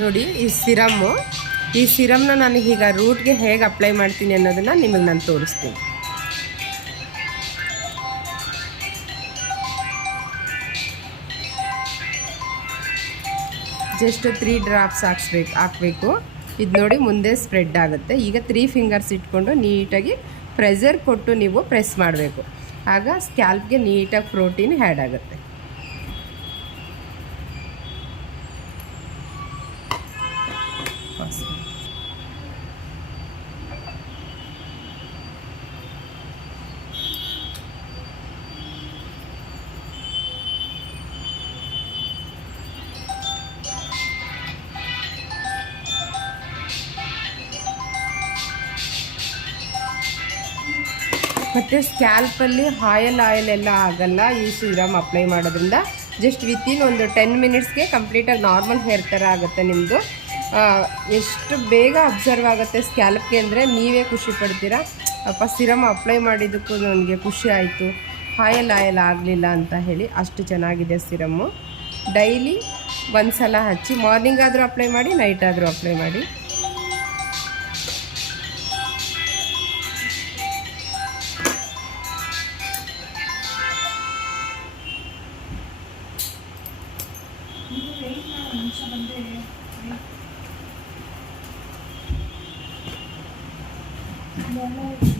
ನೋಡಿ ಈ ಸಿರಮ್ನ ನಾನು ಈಗ ರೂಟ್ಗೆ ಹೇಗೆ ಅಪ್ಲೈ ಮಾಡ್ತೀನಿ ಅನ್ನೋದನ್ನು ನಿಮಗೆ ನಾನು ತೋರಿಸ್ತೀನಿ. ಜಸ್ಟ್ 3 ಡ್ರಾಪ್ಸ್ ಹಾಕಬೇಕು. ಇದು ನೋಡಿ ಮುಂದೆ ಸ್ಪ್ರೆಡ್ ಆಗುತ್ತೆ. ಈಗ 3 ಫಿಂಗರ್ಸ್ ಇಟ್ಕೊಂಡು ನೀಟಾಗಿ ಪ್ರೆಷರ್ ಕೊಟ್ಟು ನೀವು ಪ್ರೆಸ್ ಮಾಡಬೇಕು. ಆಗ ಸ್ಕ್ಯಾಲ್ಪ್ಗೆ ನೀಟಾಗಿ ಪ್ರೋಟೀನ್ ಆ್ಯಡ್ ಆಗುತ್ತೆ. ಮತ್ತು ಸ್ಕ್ಯಾಲ್ಪಲ್ಲಿ ಆಯಿಲ್ ಎಲ್ಲ ಆಗಲ್ಲ ಈ ಸೀರಮ್ ಅಪ್ಲೈ ಮಾಡೋದ್ರಿಂದ. ಜಸ್ಟ್ ವಿತಿನ್ ಒಂದು 10 ಮಿನಿಟ್ಸ್ಗೆ ಕಂಪ್ಲೀಟಾಗಿ ನಾರ್ಮಲ್ ಹೇರ್ ಥರ ಆಗುತ್ತೆ ನಿಮ್ಮದು. ಎಷ್ಟು ಬೇಗ ಅಬ್ಸರ್ವ್ ಆಗುತ್ತೆ ಸ್ಕ್ಯಾಲ್ಪ್ಗೆ ಅಂದರೆ ನೀವೇ ಖುಷಿ ಪಡ್ತೀರಾ. ಅಪ್ಪ ಸಿರಮ್ ಅಪ್ಲೈ ಮಾಡಿದ್ದಕ್ಕೂ ನನಗೆ ಖುಷಿ ಆಯಿತು, ಆಯಿಲ್ ಆಗಲಿಲ್ಲ ಅಂತ ಹೇಳಿ. ಅಷ್ಟು ಚೆನ್ನಾಗಿದೆ ಸಿರಮ್ಮು. ಡೈಲಿ ಒಂದು ಸಲ ಹಚ್ಚಿ, ಮಾರ್ನಿಂಗ್ ಆದರೂ ಅಪ್ಲೈ ಮಾಡಿ, ನೈಟ್ ಆದರೂ ಅಪ್ಲೈ ಮಾಡಿ. Normal